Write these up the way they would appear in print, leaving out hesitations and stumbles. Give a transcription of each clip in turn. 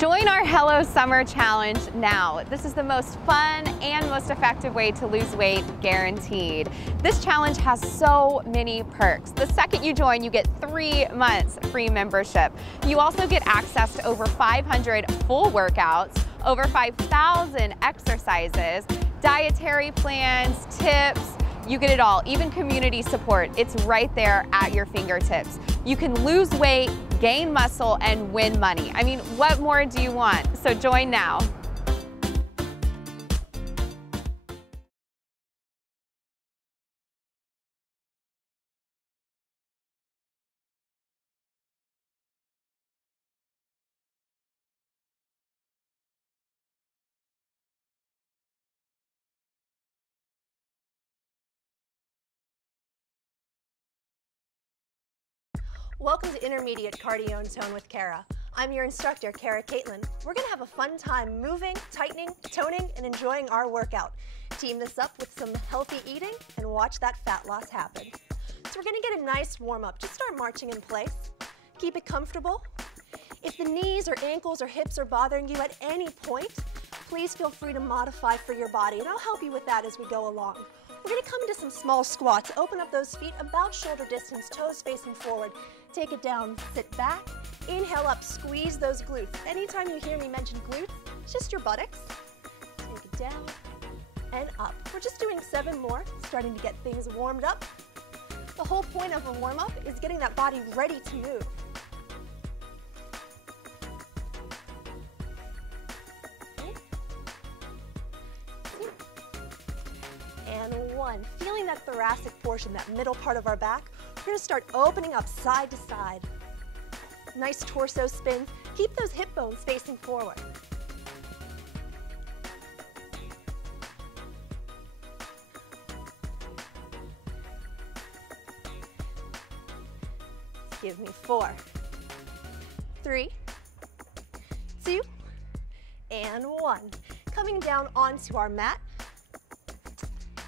Join our Hello Summer Challenge now. This is the most fun and most effective way to lose weight, guaranteed. This challenge has so many perks. The second you join, you get 3 months free membership. You also get access to over 500 full workouts, over 5,000 exercises, dietary plans, tips. You get it all, even community support. It's right there at your fingertips. You can lose weight, gain muscle, and win money. I mean, what more do you want? So join now. Welcome to Intermediate Cardio and Tone with Kara. I'm your instructor, Kara Caitlin. We're going to have a fun time moving, tightening, toning, and enjoying our workout. Team this up with some healthy eating and watch that fat loss happen. So we're going to get a nice warm-up. Just start marching in place. Keep it comfortable. If the knees or ankles or hips are bothering you at any point, please feel free to modify for your body, and I'll help you with that as we go along. We're going to come into some small squats. Open up those feet about shoulder distance, toes facing forward. Take it down, sit back, inhale up, squeeze those glutes. Anytime you hear me mention glutes, it's just your buttocks. Take it down and up. We're just doing 7 more, starting to get things warmed up. The whole point of a warm-up is getting that body ready to move. And 1. Feeling that thoracic portion, that middle part of our back, we're going to start opening up side to side. Nice torso spins. Keep those hip bones facing forward. Give me 4, 3, 2, and 1. Coming down onto our mat.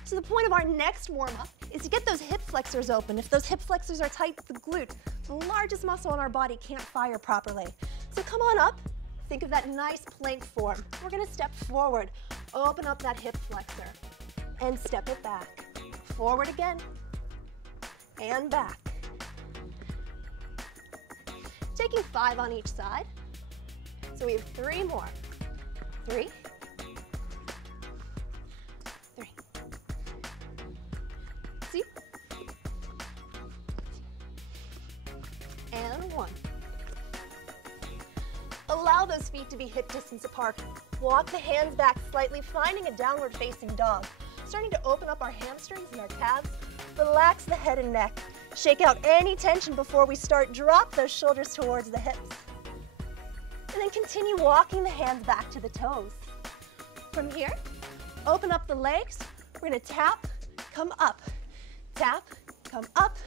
So the point of our next warm-up is to get those hip flexors open. If those hip flexors are tight, the glute, the largest muscle in our body, can't fire properly. So come on up, think of that nice plank form. We're gonna step forward, open up that hip flexor, and step it back. Forward again, and back. Taking 5 on each side. So we have 3 more. 3, 2, and 1. Allow those feet to be hip distance apart. Walk the hands back slightly, finding a downward facing dog. Starting to open up our hamstrings and our calves. Relax the head and neck. Shake out any tension before we start. Drop those shoulders towards the hips. And then continue walking the hands back to the toes. From here, open up the legs. We're going to tap, come up. Tap, come up,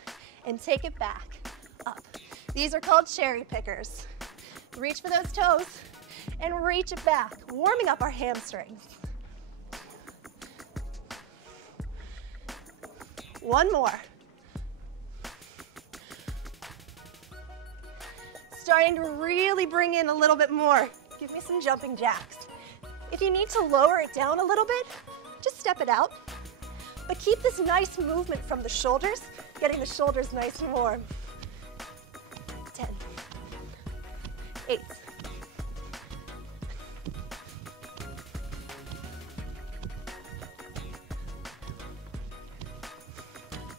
and take it back, up. These are called cherry pickers. Reach for those toes and reach it back, warming up our hamstrings. 1 more. Starting to really bring in a little bit more. Give me some jumping jacks. If you need to lower it down a little bit, just step it out. But keep this nice movement from the shoulders, getting the shoulders nice and warm. 10, 8,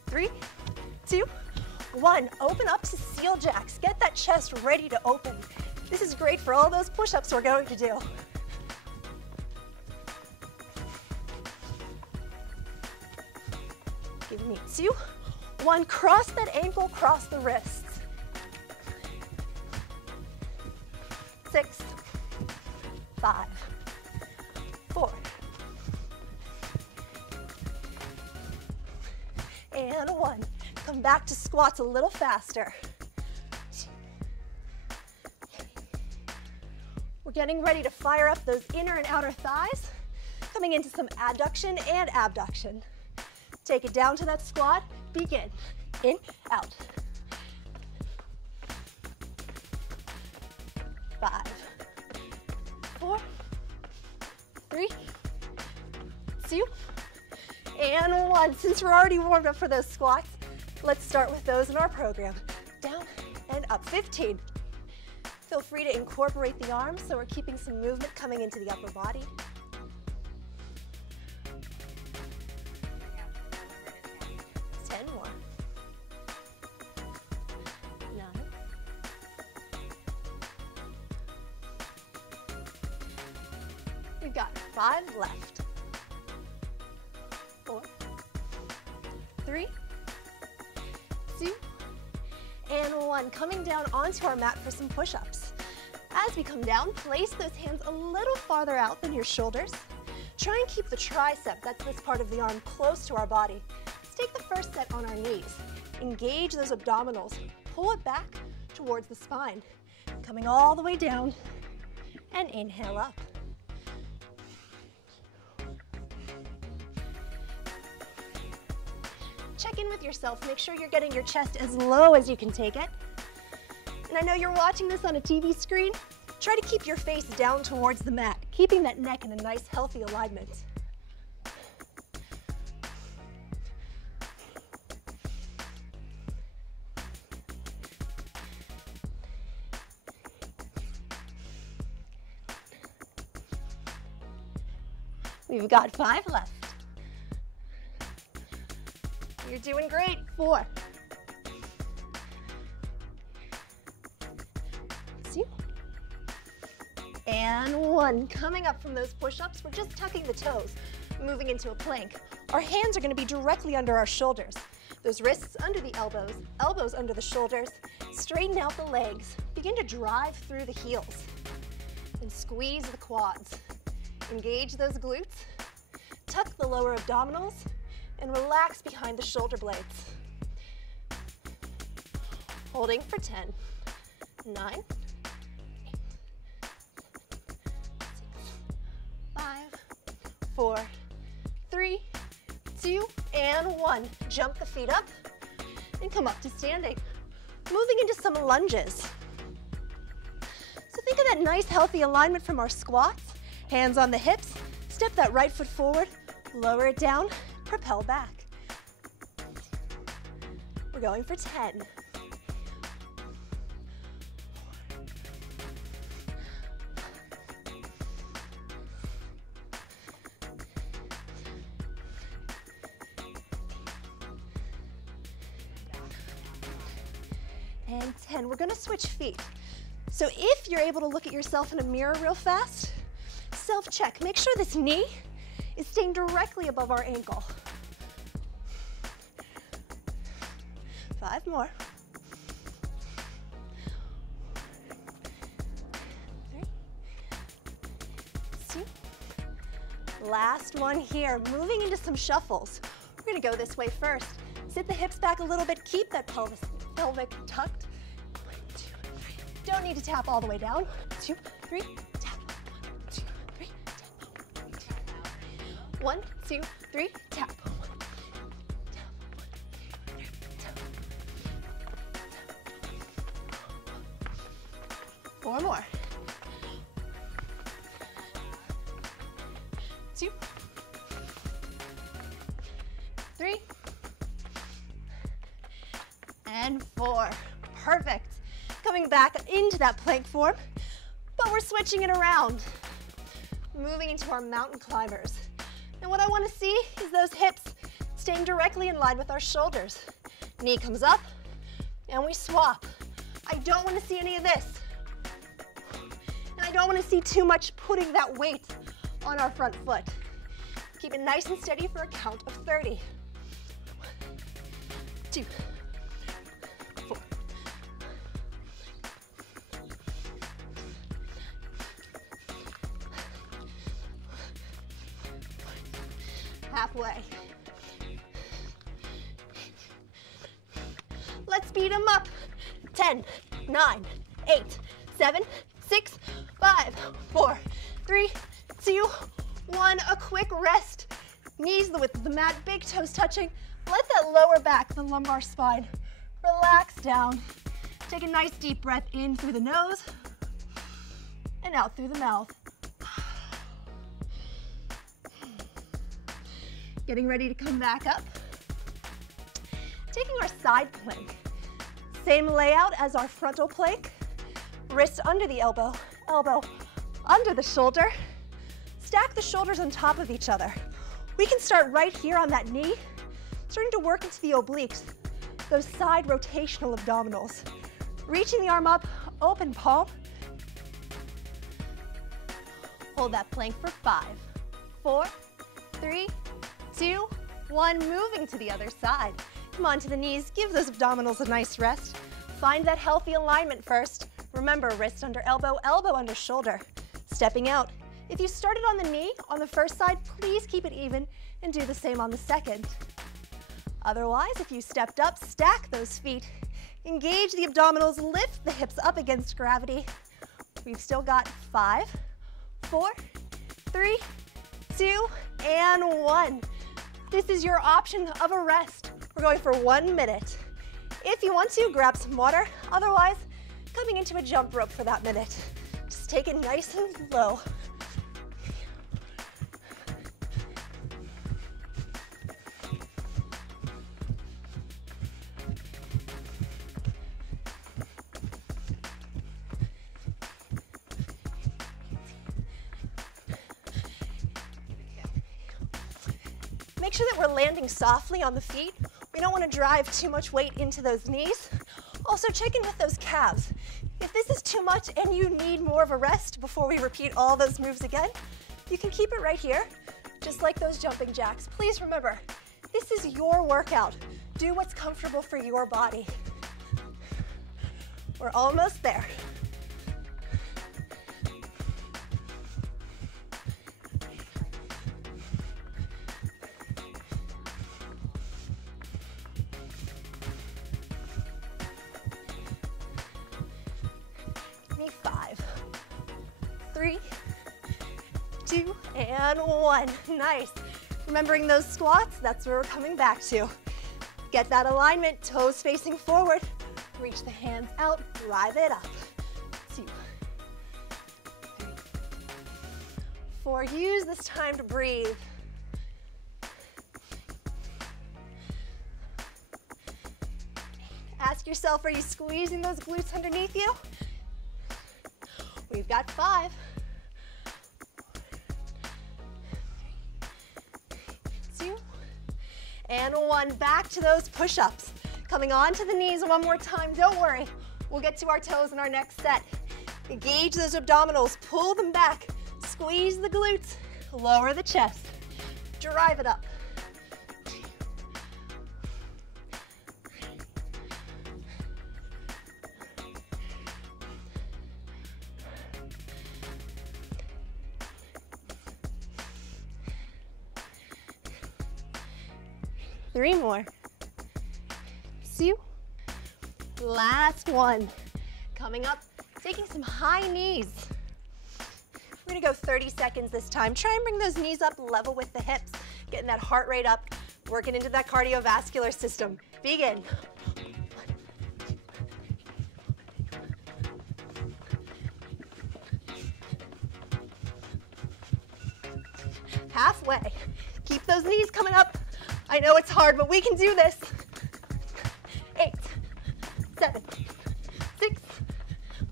3, 2, 1. Open up to seal jacks. Get that chest ready to open. This is great for all those push-ups we're going to do. Give me 2, 1. Cross that ankle, cross the wrists. 6, 5, 4, and 1. Come back to squats a little faster. We're getting ready to fire up those inner and outer thighs, coming into some adduction and abduction. Take it down to that squat. Begin. In, out. 5, 3, 2, and 1. Since we're already warmed up for those squats, let's start with those in our program. Down and up, 15. Feel free to incorporate the arms so we're keeping some movement coming into the upper body. 10 more. 9. We've got 5 left. 4, 3, 2, and 1. Coming down onto our mat for some push-ups. As we come down, place those hands a little farther out than your shoulders. Try and keep the tricep, that's this part of the arm, close to our body. Let's take the first set on our knees. Engage those abdominals. Pull it back towards the spine. Coming all the way down, and inhale up. Check in with yourself. Make sure you're getting your chest as low as you can take it. And I know you're watching this on a TV screen. Try to keep your face down towards the mat, keeping that neck in a nice, healthy alignment. We've got 5 left. You're doing great. 4. 2. And 1. Coming up from those push-ups, we're just tucking the toes, moving into a plank. Our hands are going to be directly under our shoulders. Those wrists under the elbows, elbows under the shoulders. Straighten out the legs. Begin to drive through the heels. And squeeze the quads. Engage those glutes. Tuck the lower abdominals. And relax behind the shoulder blades. Holding for 10, 9, 8, 6, 5, 4, 3, 2, and 1. Jump the feet up and come up to standing. Moving into some lunges. So think of that nice healthy alignment from our squats. Hands on the hips. Step that right foot forward. Lower it down. Propel back. We're going for 10. 10. We're going to switch feet. So if you're able to look at yourself in a mirror real fast, self-check. Make sure this knee is staying directly above our ankle. 5 more. 3, 2. Last one here. Moving into some shuffles. We're going to go this way first. Sit the hips back a little bit. Keep that pelvic tucked. 1, 2, 3. Don't need to tap all the way down. 2, 3. Tap. 1, 2, 3. Tap. 1, 2, 3. Tap. 4 more. 2, 3, and 4. Perfect. Coming back into that plank form, but we're switching it around. Moving into our mountain climbers. And what I want to see is those hips staying directly in line with our shoulders. Knee comes up, and we swap. I don't want to see any of this. And I don't want to see too much putting that weight on our front foot. Keep it nice and steady for a count of 30. 1, 2, 4. Halfway. Let's speed them up. 10, 9, 8, 7, 6, 5, 4, 3, 2, 1. A quick rest. Knees the width of the mat, big toes touching. Let that lower back, the lumbar spine, relax down. Take a nice deep breath in through the nose and out through the mouth. Getting ready to come back up. Taking our side plank. Same layout as our frontal plank. Wrist under the elbow, elbow under the shoulder. Stack the shoulders on top of each other. We can start right here on that knee, starting to work into the obliques, those side rotational abdominals. Reaching the arm up, open palm. Hold that plank for 5, 4, 3, 2, 1. Moving to the other side. Come on to the knees, give those abdominals a nice rest. Find that healthy alignment first. Remember, wrist under elbow, elbow under shoulder. Stepping out. If you started on the knee on the first side, please keep it even and do the same on the second. Otherwise, if you stepped up, stack those feet. Engage the abdominals, lift the hips up against gravity. We've still got 5, 4, 3, 2, and 1. This is your option of a rest. We're going for 1 minute. If you want to, grab some water. Otherwise, coming into a jump rope for that minute. Just take it nice and low. Make sure that we're landing softly on the feet. We don't want to drive too much weight into those knees. Also, check in with those calves. If this is too much and you need more of a rest before we repeat all those moves again, you can keep it right here, just like those jumping jacks. Please remember, this is your workout. Do what's comfortable for your body. We're almost there. Give me 5, 3, 2, and 1. Nice. Remembering those squats, that's where we're coming back to. Get that alignment, toes facing forward. Reach the hands out, drive it up. 2, 3, 4. Use this time to breathe. Ask yourself, are you squeezing those glutes underneath you? We've got 5, 2, and 1. Back to those push-ups. Coming onto the knees one more time. Don't worry, we'll get to our toes in our next set. Engage those abdominals, pull them back, squeeze the glutes, lower the chest, drive it up. 3 more. 2. Last one. Coming up, taking some high knees. We're gonna go 30 seconds this time. Try and bring those knees up level with the hips, getting that heart rate up, working into that cardiovascular system. Begin. Halfway. Keep those knees coming up. I know it's hard, but we can do this. 8, 7, 6,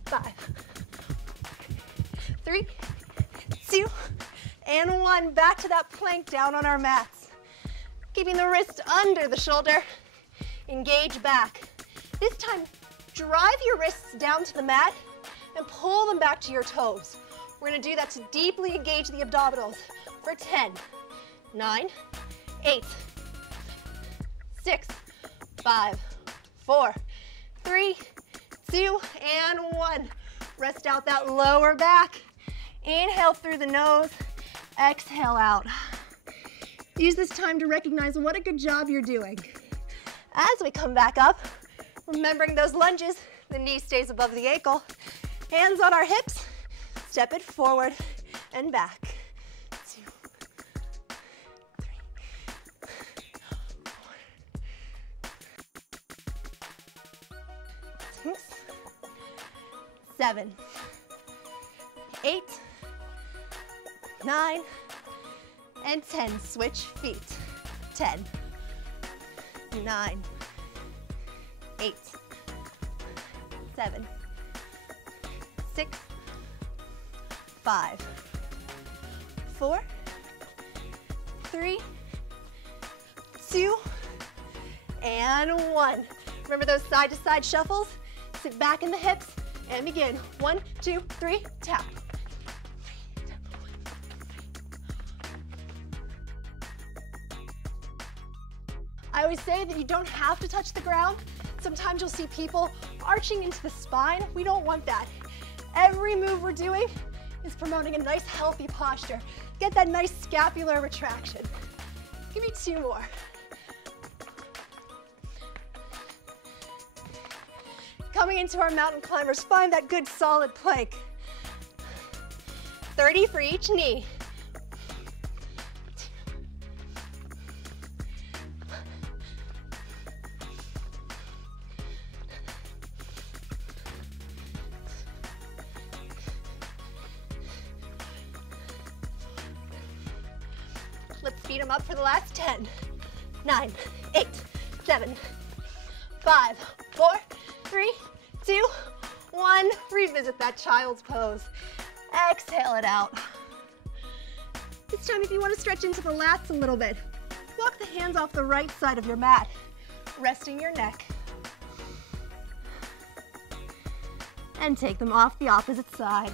5, 3, 2, and 1. Back to that plank down on our mats. Keeping the wrist under the shoulder. Engage back. This time, drive your wrists down to the mat and pull them back to your toes. We're gonna do that to deeply engage the abdominals for 10, 9, 8, 6, 5, 4, 3, 2, and 1. Rest out that lower back. Inhale through the nose, exhale out. Use this time to recognize what a good job you're doing. As we come back up, remembering those lunges, the knee stays above the ankle. Hands on our hips, step it forward and back. 2, 3, 4, 6, 7, 8, 9, and 10. Switch feet. 10, 9, 8, 7, 6, 5, 4, 3, 2, and 1. Remember those side-to-side shuffles? Sit back in the hips and begin. 1, 2, 3, tap. I always say that you don't have to touch the ground. Sometimes you'll see people arching into the spine. We don't want that. Every move we're doing is promoting a nice healthy posture. Get that nice scapular retraction. Give me 2 more. Coming into our mountain climbers, find that good solid plank. 30 for each knee. Let's speed them up for the last 10, 9, 8, 7, 5, 4, 3, 2, 1. Revisit that child's pose. Exhale it out. This time, if you want to stretch into the lats a little bit, walk the hands off the right side of your mat, resting your neck. And take them off the opposite side.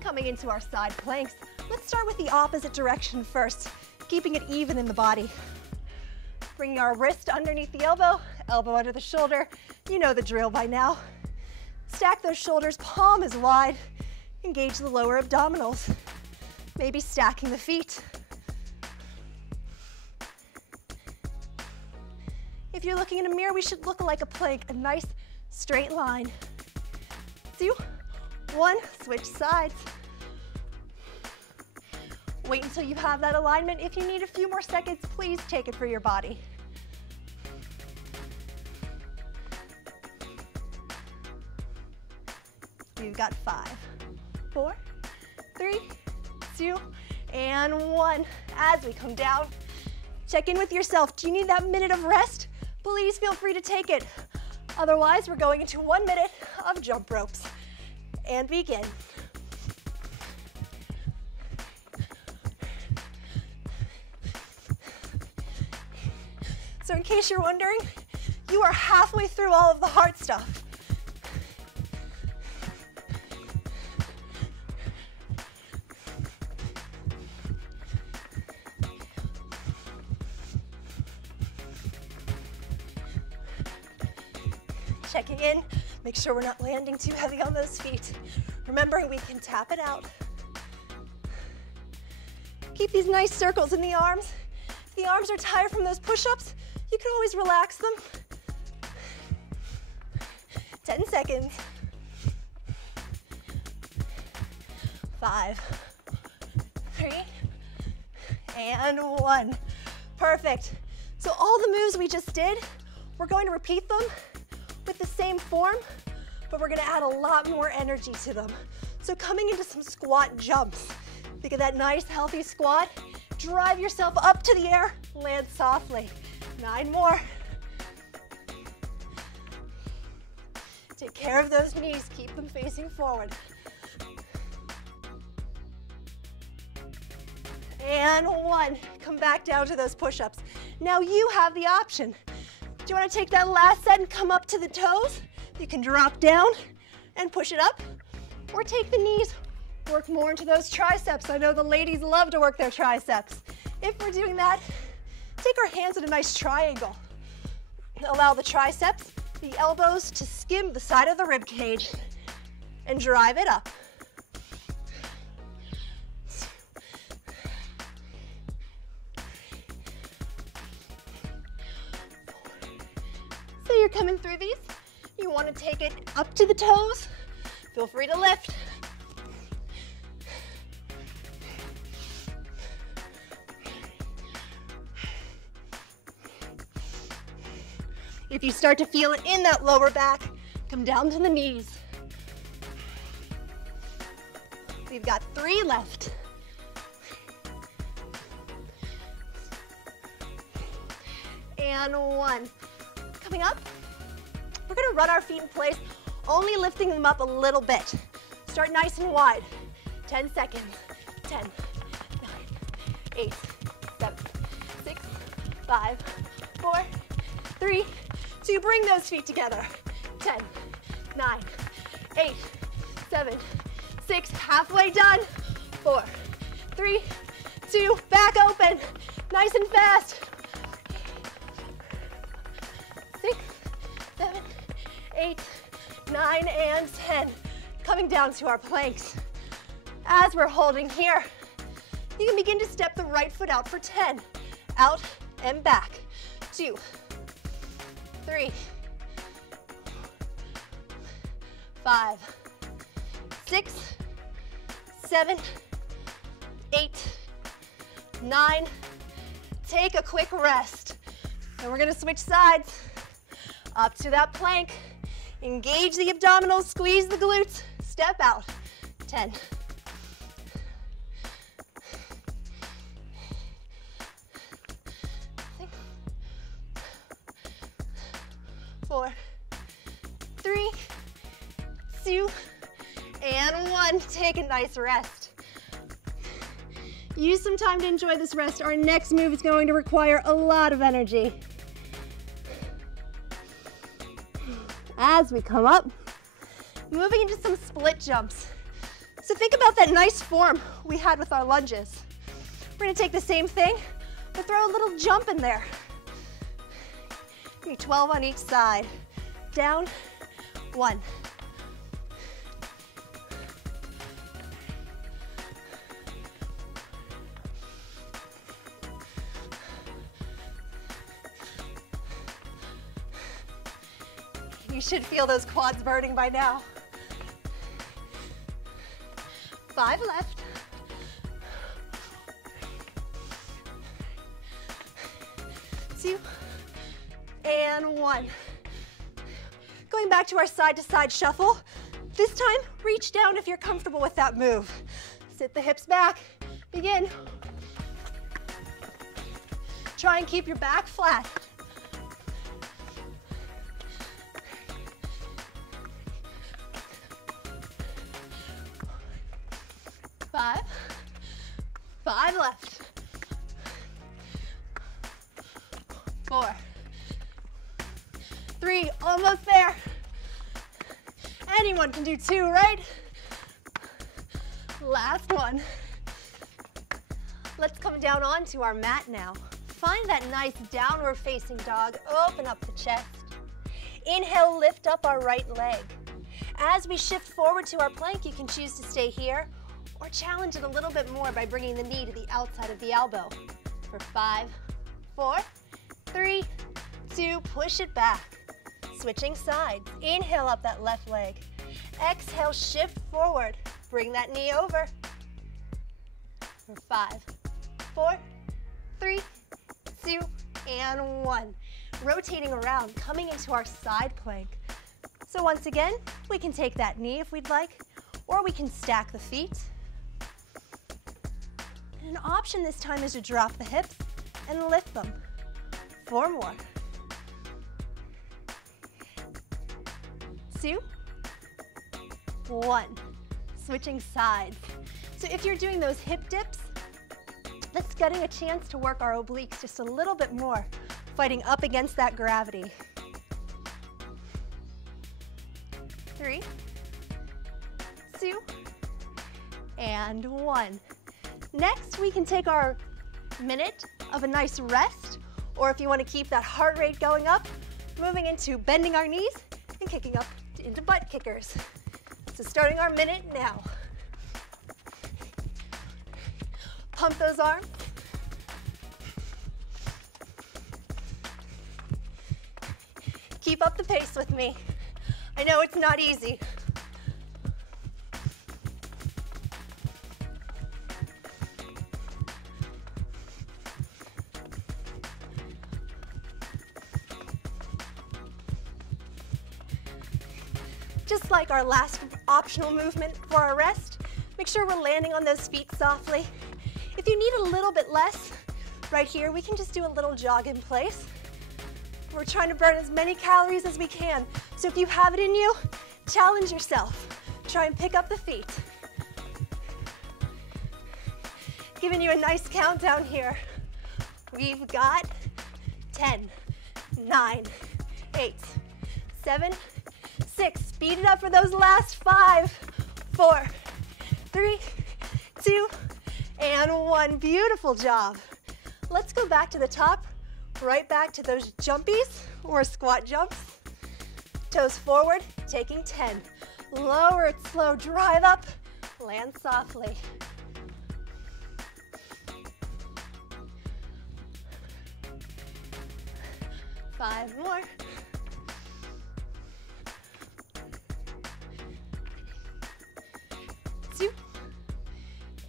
Coming into our side planks, let's start with the opposite direction first, keeping it even in the body. Bringing our wrist underneath the elbow, elbow under the shoulder. You know the drill by now. Stack those shoulders, palm is wide. Engage the lower abdominals. Maybe stacking the feet. If you're looking in a mirror, we should look like a plank, a nice straight line. 2, 1, switch sides. Wait until you have that alignment. If you need a few more seconds, please take it for your body. You've got 5, 4, 3, 2, and 1. As we come down, check in with yourself. Do you need that minute of rest? Please feel free to take it. Otherwise, we're going into 1 minute of jump ropes. And begin. So in case you're wondering, you are halfway through all of the hard stuff. Checking in, make sure we're not landing too heavy on those feet. Remembering we can tap it out. Keep these nice circles in the arms. If the arms are tired from those push-ups, you can always relax them. 10 seconds. 5, 3, and 1. Perfect. So all the moves we just did, we're going to repeat them with the same form, but we're gonna add a lot more energy to them. So coming into some squat jumps. Think of that nice healthy squat. Drive yourself up to the air, land softly. 9 more. Take care of those knees, keep them facing forward. And 1, come back down to those push-ups. Now you have the option. Do you want to take that last set and come up to the toes? You can drop down and push it up, or take the knees, work more into those triceps. I know the ladies love to work their triceps. If we're doing that, take our hands at a nice triangle. Allow the triceps, the elbows to skim the side of the rib cage and drive it up. So you're coming through these. You want to take it up to the toes. Feel free to lift. If you start to feel it in that lower back, come down to the knees. We've got 3 left. And 1. Coming up, we're gonna run our feet in place, only lifting them up a little bit. Start nice and wide. 10 seconds. 10, 9, 8, 7, 6, 5, 4, 3, 2. Bring those feet together. 10, 9, 8, 7, 6. Halfway done. 4, 3, 2. Back open. Nice and fast. 6, 7, 8, 9, and 10. Coming down to our planks. As we're holding here, you can begin to step the right foot out for 10. Out and back. 2, 3, 5, 6, 7, 8, 9. Take a quick rest. And we're gonna switch sides. Up to that plank. Engage the abdominals, squeeze the glutes. Step out. 10. 4, 3, 2, and 1. Take a nice rest. Use some time to enjoy this rest. Our next move is going to require a lot of energy. As we come up, moving into some split jumps. So think about that nice form we had with our lunges. We're gonna take the same thing, but throw a little jump in there. 12 on each side. Down, 1. You should feel those quads burning by now. 5 left. 2, and 1. Going back to our side-to-side shuffle. This time, reach down if you're comfortable with that move. Sit the hips back. Begin. Try and keep your back flat. 5. 5 left. 4. 3, almost there. Anyone can do 2, right? Last one. Let's come down onto our mat now. Find that nice downward facing dog. Open up the chest. Inhale, lift up our right leg. As we shift forward to our plank, you can choose to stay here or challenge it a little bit more by bringing the knee to the outside of the elbow. For 5, 4, 3, 2, push it back. Switching sides. Inhale up that left leg. Exhale, shift forward. Bring that knee over. For 5, 4, 3, 2, and 1. Rotating around, coming into our side plank. So once again, we can take that knee if we'd like, or we can stack the feet. And an option this time is to drop the hips and lift them. 4 more. 2, 1. Switching sides. So if you're doing those hip dips, that's getting a chance to work our obliques just a little bit more, fighting up against that gravity. 3, 2, and 1. Next, we can take our minute of a nice rest, or if you want to keep that heart rate going up, moving into bending our knees and kicking up into butt kickers. So starting our minute now. Pump those arms. Keep up the pace with me. I know it's not easy. Just like our last optional movement for our rest, Make sure we're landing on those feet softly. If you need a little bit less, right here, we can just do a little jog in place. We're trying to burn as many calories as we can. So if you have it in you, challenge yourself. Try and pick up the feet. Giving you a nice countdown here. We've got 10, 9, 8, 7, 6. Speed it up for those last 5, 4, 3, 2, and 1. Beautiful job. Let's go back to the top, right back to those jumpies or squat jumps. Toes forward, taking 10. Lower it slow, drive up, land softly. Five more. 2,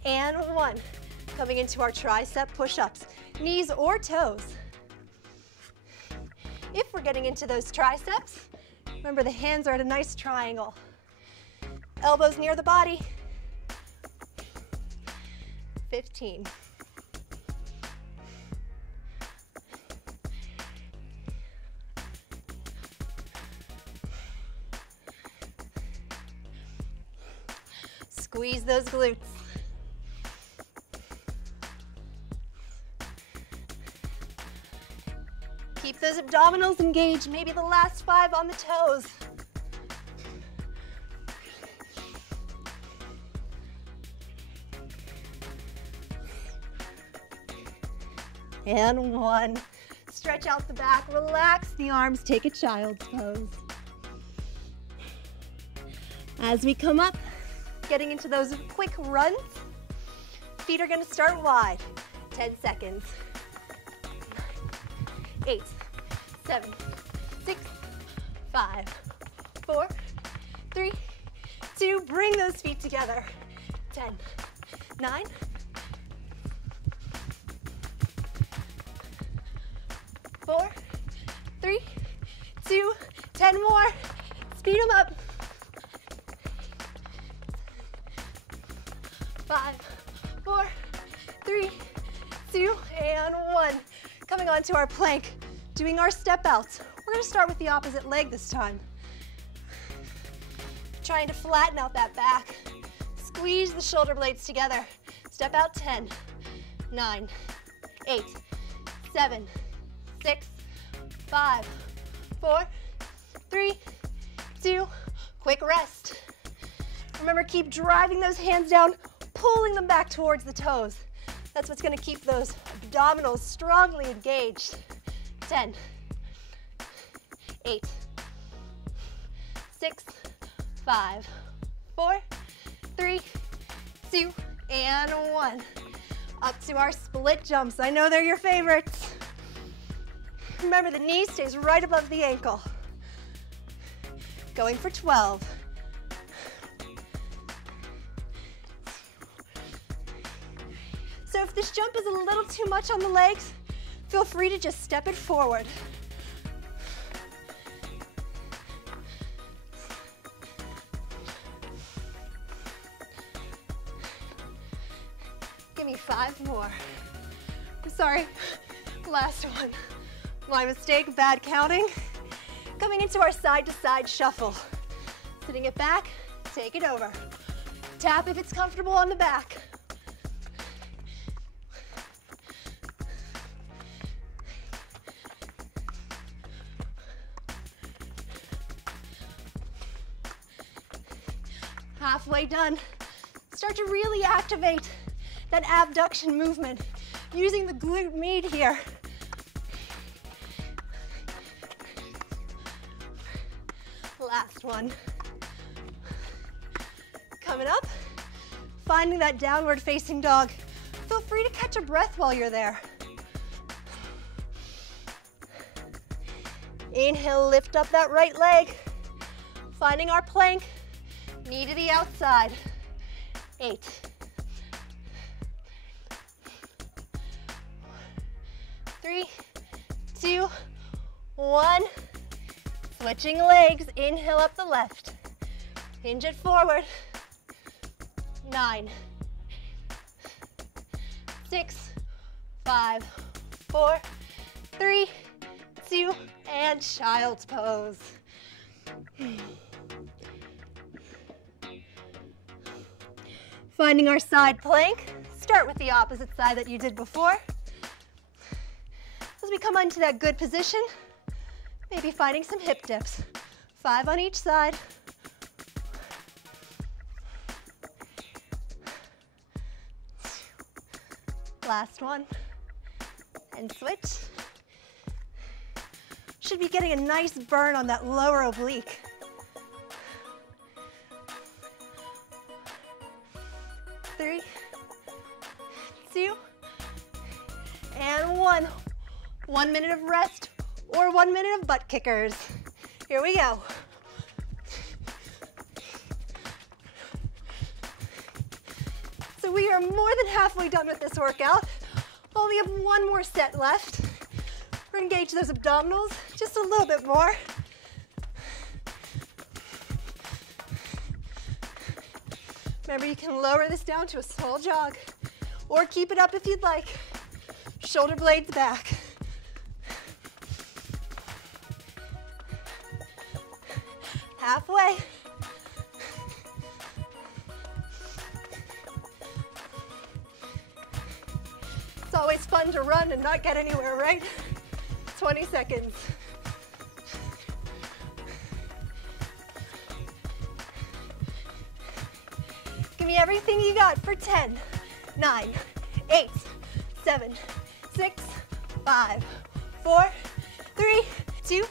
and 1. Coming into our tricep push-ups, knees or toes. If we're getting into those triceps, remember the hands are at a nice triangle. Elbows near the body. 15. Squeeze those glutes. Keep those abdominals engaged, maybe the last 5 on the toes. And 1. Stretch out the back, relax the arms, take a child's pose. As we come up, getting into those quick runs, feet are gonna start wide. 10 seconds. 8, 7, 6, 5, 4, 3, 2. Bring those feet together. 10, 9, 4, 3, 2, 10 more. Speed them up. 5, 4, 3, 2, and 1. Coming on to our plank, doing our step outs. We're gonna start with the opposite leg this time. Trying to flatten out that back. Squeeze the shoulder blades together. Step out 10, 9, 8, 7, 6, 5, 4, 3, 2. Quick rest. Remember, keep driving those hands down, pulling them back towards the toes. That's what's gonna keep those abdominals strongly engaged. 10, 8, 6, 5, 4, 3, 2, and 1. Up to our split jumps. I know they're your favorites. Remember, the knee stays right above the ankle. Going for 12. So if this jump is a little too much on the legs, feel free to just step it forward. Give me 5 more. I'm sorry, last one. My mistake, bad counting. Coming into our side-to-side shuffle. Sitting it back, take it over. Tap if it's comfortable on the back. Halfway done. Start to really activate that abduction movement using the glute med here. Last one. Coming up, finding that downward facing dog. Feel free to catch a breath while you're there. Inhale, lift up that right leg. Finding our plank. Knee to the outside. 8. 3, 2, 1. Switching legs. Inhale up the left. Hinge it forward. 9, 6, 5, 4, 3, 2, and child's pose. Finding our side plank, start with the opposite side that you did before. As we come into that good position, maybe finding some hip dips. 5 on each side. Last one, and switch. Should be getting a nice burn on that lower oblique. 3, 2, and 1. 1 minute of rest or 1 minute of butt kickers. Here we go. So we are more than halfway done with this workout. Only have 1 more set left. We're gonna engage those abdominals just a little bit more. Remember, you can lower this down to a small jog or keep it up if you'd like. Shoulder blades back. Halfway. It's always fun to run and not get anywhere, right? 20 seconds. Give me everything you got for 10, 9, 8, 7, 6, 5, 4, 3, 2,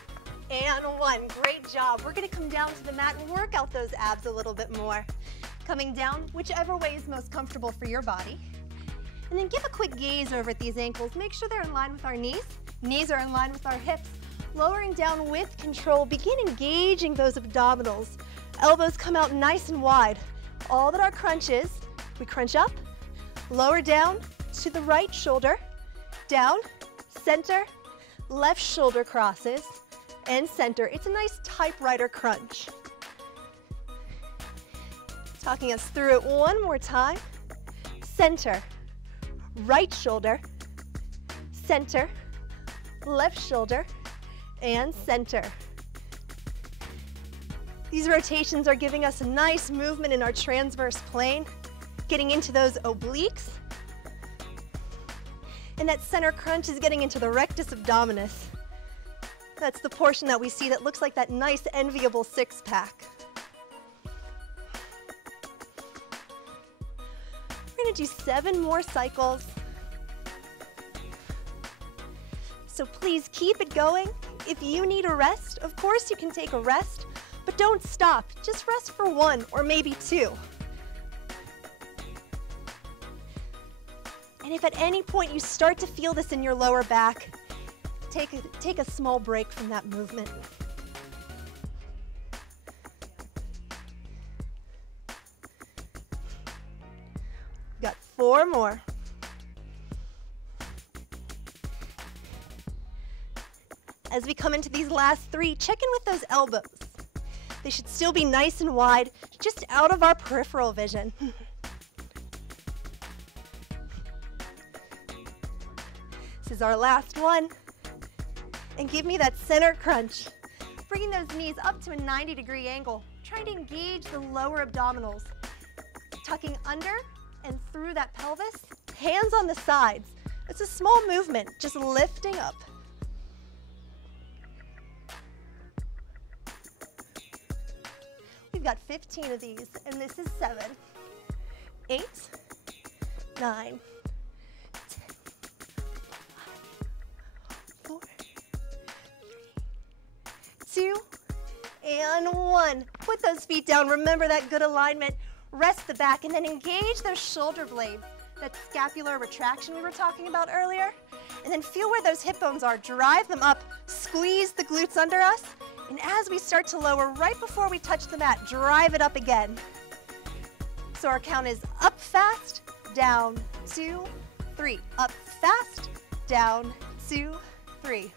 and 1. Great job. We're gonna come down to the mat and work out those abs a little bit more. Coming down, whichever way is most comfortable for your body. And then give a quick gaze over at these ankles. Make sure they're in line with our knees. Knees are in line with our hips. Lowering down with control. Begin engaging those abdominals. Elbows come out nice and wide. All that our crunch is, we crunch up, lower down to the right shoulder, down, center, left shoulder crosses, and center. It's a nice typewriter crunch. Talking us through it one more time. Center, right shoulder, center, left shoulder, and center. These rotations are giving us a nice movement in our transverse plane, getting into those obliques. And that center crunch is getting into the rectus abdominis. That's the portion that we see that looks like that nice, enviable six-pack. We're gonna do 7 more cycles. So please keep it going. If you need a rest, of course you can take a rest, but don't stop. Just rest for 1 or maybe 2. And if at any point you start to feel this in your lower back, take a small break from that movement. We've got 4 more. As we come into these last 3, check in with those elbows. They should still be nice and wide, just out of our peripheral vision. This is our last one. And give me that center crunch. Bringing those knees up to a 90-degree angle, trying to engage the lower abdominals. Tucking under and through that pelvis, hands on the sides. It's a small movement, just lifting up. We've got 15 of these, and this is 7, 8, 9, 10, 4, 3, 2, and 1. Put those feet down. Remember that good alignment. Rest the back, and then engage those shoulder blades, that scapular retraction we were talking about earlier. And then feel where those hip bones are. Drive them up. Squeeze the glutes under us. And as we start to lower, right before we touch the mat, drive it up again. So our count is up fast, down, 2, 3. Up fast, down, 2, 3.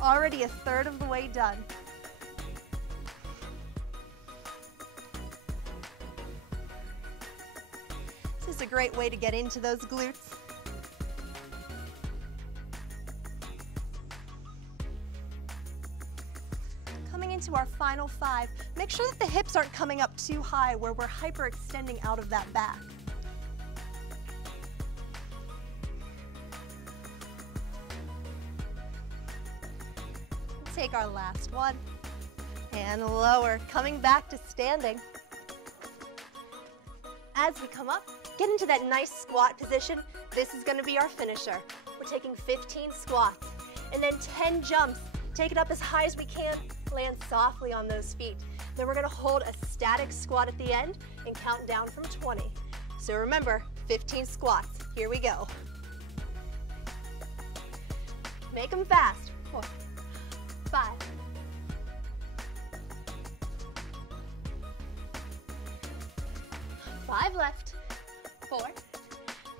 Already a third of the way done. just a great way to get into those glutes. Coming into our final 5, make sure that the hips aren't coming up too high where we're hyperextending out of that back. Take our last one, and lower, coming back to standing. As we come up, get into that nice squat position. This is gonna be our finisher. We're taking 15 squats, and then 10 jumps. Take it up as high as we can, land softly on those feet. Then we're gonna hold a static squat at the end and count down from 20. So remember, 15 squats, here we go. Make them fast. 4, 5, 5 left, 4,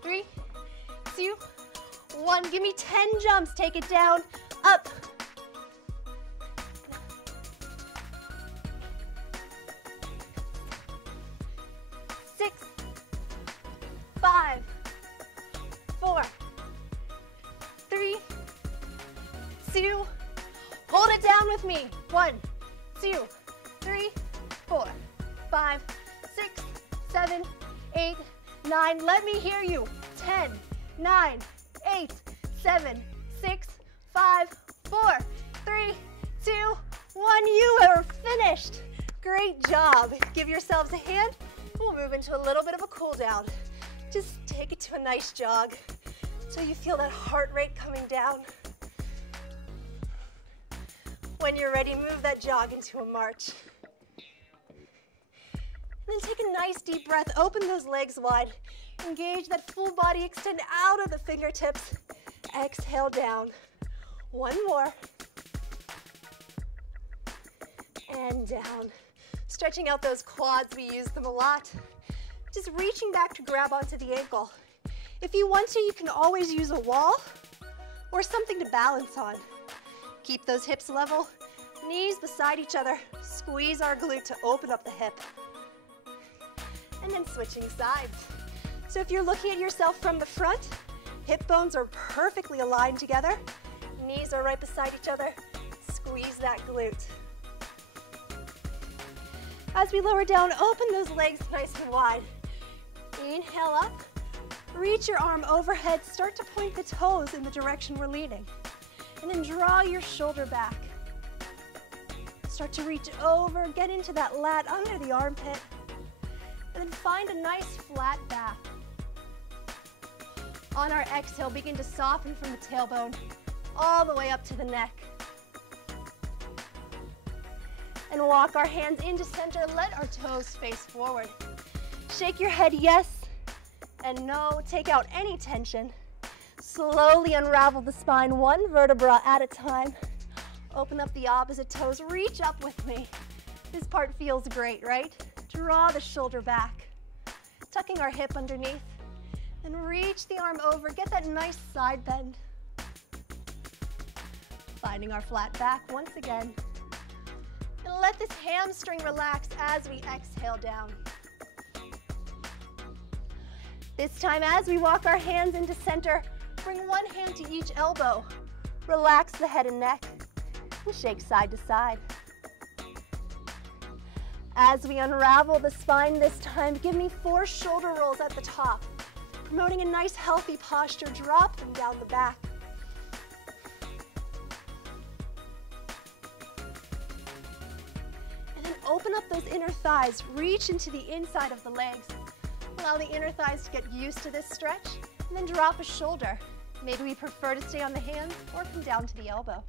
3, 2, 1. Give me 10 jumps. Take it down, up. 6, 5, 4, 3, 2, hold it down with me. 1, 2, 3, 4, 5, 6, 7, 8, 9. Let me hear you. 10, 9, 8, 7, 6, 5, 4, 3, 2, 1. You are finished. Great job. Give yourselves a hand. We'll move into a little bit of a cool down. Just take it to a nice jog so you feel that heart rate coming down. When you're ready, move that jog into a march. And then take a nice deep breath, open those legs wide, engage that full body, extend out of the fingertips, exhale down. One more. And down. Stretching out those quads, we use them a lot. Just reaching back to grab onto the ankle. If you want to, you can always use a wall or something to balance on. Keep those hips level, knees beside each other. Squeeze our glute to open up the hip. And then switching sides. So if you're looking at yourself from the front, hip bones are perfectly aligned together. Knees are right beside each other. Squeeze that glute. As we lower down, open those legs nice and wide. Inhale up, reach your arm overhead, start to point the toes in the direction we're leaning. And then draw your shoulder back. Start to reach over, get into that lat under the armpit. And then find a nice flat back. On our exhale, begin to soften from the tailbone all the way up to the neck. And walk our hands into center, let our toes face forward. Shake your head yes and no, take out any tension. Slowly unravel the spine, one vertebra at a time. Open up the opposite toes, reach up with me. This part feels great, right? Draw the shoulder back, tucking our hip underneath, and reach the arm over, get that nice side bend. Finding our flat back once again. And let this hamstring relax as we exhale down. This time, as we walk our hands into center, bring one hand to each elbow. Relax the head and neck, and shake side to side. As we unravel the spine this time, give me 4 shoulder rolls at the top, promoting a nice healthy posture. Drop them down the back. Open up those inner thighs, reach into the inside of the legs. Allow the inner thighs to get used to this stretch, and then drop a shoulder. Maybe we prefer to stay on the hands or come down to the elbow.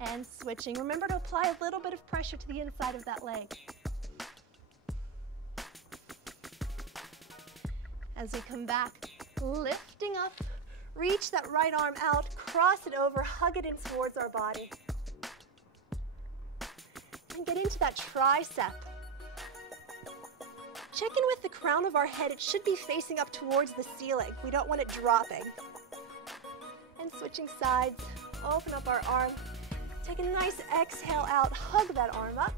And switching. Remember to apply a little bit of pressure to the inside of that leg. As we come back, lifting up, reach that right arm out, cross it over, hug it in towards our body. And get into that tricep. Check in with the crown of our head. It should be facing up towards the ceiling. We don't want it dropping. And switching sides, open up our arm. Take a nice exhale out, hug that arm up.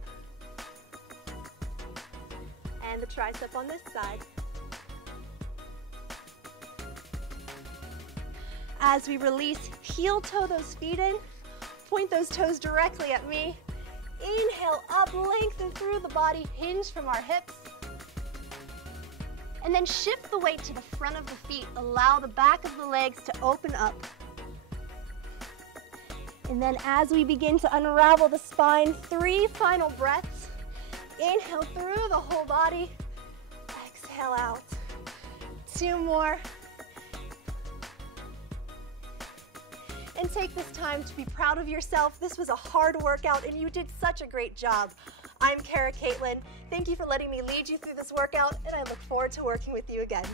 and the tricep on this side. As we release, heel toe those feet in, point those toes directly at me. Inhale up, lengthen through the body, hinge from our hips. And then shift the weight to the front of the feet. Allow the back of the legs to open up. And then as we begin to unravel the spine, 3 final breaths. Inhale through the whole body. Exhale out. 2 more. And take this time to be proud of yourself. This was a hard workout and you did such a great job. I'm Kara Caitlin. Thank you for letting me lead you through this workout, and I look forward to working with you again.